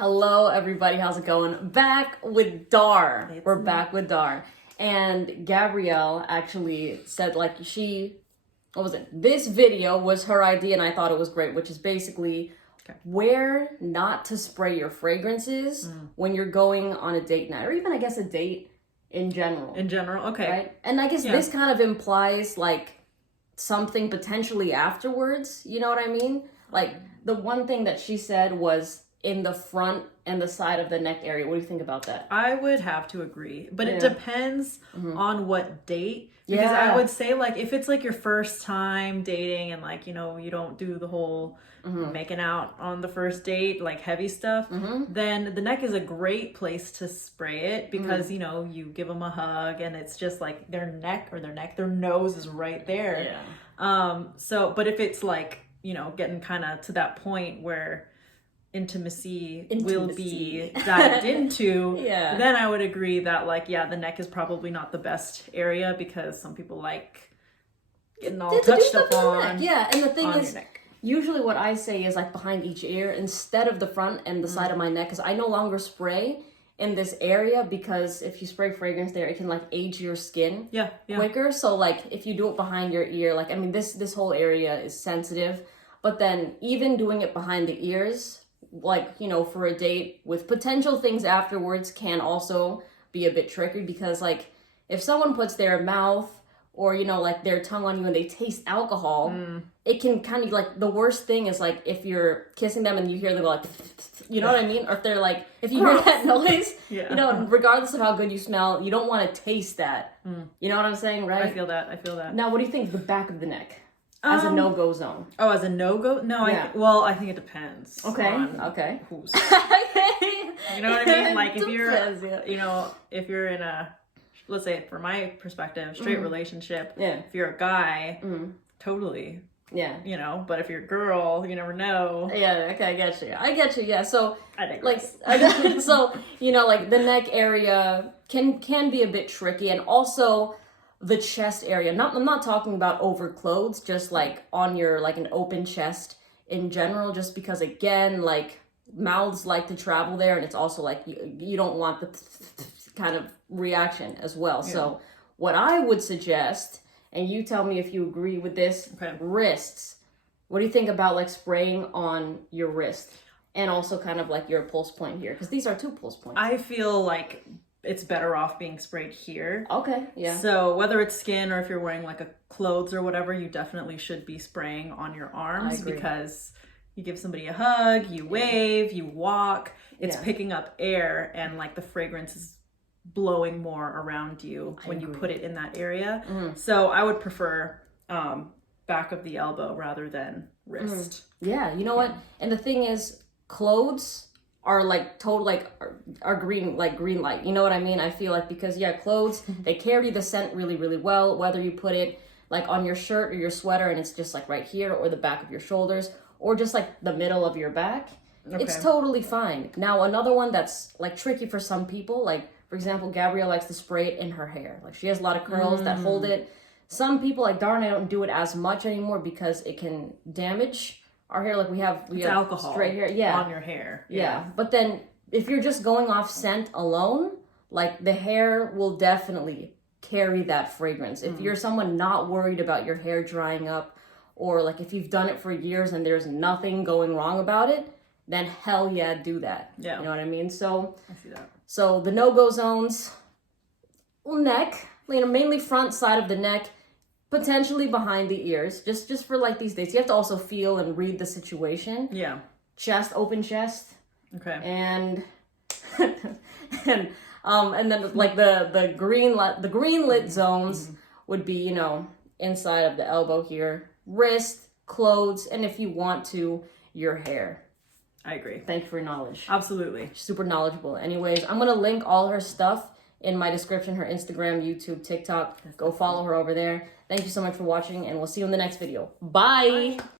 Hello, everybody. How's it going? Back with Dar. We're back with Dar. And Gabrielle actually said, like, what was it? This video was her idea, and I thought it was great, which is basically where not to spray your fragrances when you're going on a date night, or even, I guess, a date in general. In general, okay. Right? And I guess this kind of implies, like, something potentially afterwards. You know what I mean? Like, the one thing that she said was in the front and the side of the neck area. What do you think about that? I would have to agree, but it depends on what date. Because I would say, like, if it's like your first time dating and, like, you know, you don't do the whole making out on the first date, like heavy stuff, then the neck is a great place to spray it because, you know, you give them a hug and it's just like their nose is right there. Yeah. But if it's like, you know, getting kind of to that point where intimacy will be dived into, then I would agree that, like, the neck is probably not the best area because some people like getting all touched up on. Yeah, and the thing is, usually what I say is, like, behind each ear instead of the front and the side of my neck, because I no longer spray in this area, because if you spray fragrance there, it can, like, age your skin quicker. So, like, if you do it behind your ear, like, I mean, this whole area is sensitive, but then even doing it behind the ears, like, you know, for a date with potential things afterwards can also be a bit tricky, because, like, if someone puts their mouth or, you know, like, their tongue on you and they taste alcohol, it can kind of, like, the worst thing is, like, if you're kissing them and you hear them go, like, you know what I mean? Or if they're, like, if you hear that noise, you know, regardless of how good you smell, you don't want to taste that. You know what I'm saying, right? I feel that. Now, what do you think of the back of the neck? As a no-go zone. Oh, as a no-go? No, I think it depends. Okay. Who's. You know what I mean? Like, if you're, you know, if you're in a, let's say, from my perspective, straight relationship, if you're a guy, totally. Yeah. You know, but if you're a girl, you never know. Yeah, okay, I get you, yeah. So, so, you know, like, the neck area can be a bit tricky, and also the chest area. I'm not talking about over clothes, just, like, on your, like, an open chest in general, just because, again, like, mouths like to travel there, and it's also, like, you don't want the kind of reaction as well. So what I would suggest, and you tell me if you agree with this, wrists. What do you think about, like, spraying on your wrist? And also kind of, like, your pulse point here, because these are two pulse points. I feel like it's better off being sprayed here. Okay, yeah. So whether it's skin or if you're wearing, like, a clothes or whatever, you definitely should be spraying on your arms, because you give somebody a hug, you wave, you walk, it's picking up air, and, like, the fragrance is blowing more around you when you put it in that area. So I would prefer back of the elbow rather than wrist. Yeah, you know what? And the thing is, clothes are, like, total, like, are green light. You know what I mean? I feel like, because clothes, they carry the scent really, really well, whether you put it, like, on your shirt or your sweater and it's just, like, right here, or the back of your shoulders, or just, like, the middle of your back. It's totally fine. Now, another one that's, like, tricky for some people, like, for example, Gabrielle likes to spray it in her hair. Like, she has a lot of curls that hold it. Some people, like Dar and I, don't do it as much anymore because it can damage our hair. Like, we have alcohol straight hair on your hair. Yeah. But then if you're just going off scent alone, like, the hair will definitely carry that fragrance. If you're someone not worried about your hair drying up, or, like, if you've done it for years and there's nothing going wrong about it, then hell yeah, do that. Yeah. You know what I mean? So I see that. So the no-go zones, neck, you know, mainly front side of the neck, potentially behind the ears, just for, like, these days. You have to also feel and read the situation. Yeah. Chest, open chest. Okay. And and then, like, the green lit zones would be, you know, inside of the elbow here, wrist, clothes, and if you want to, your hair. I agree. Thank you for your knowledge. Absolutely. Super knowledgeable. Anyways, I'm going to link all her stuff in my description, her Instagram, YouTube, TikTok. Go follow her over there. Thank you so much for watching, and we'll see you in the next video. Bye.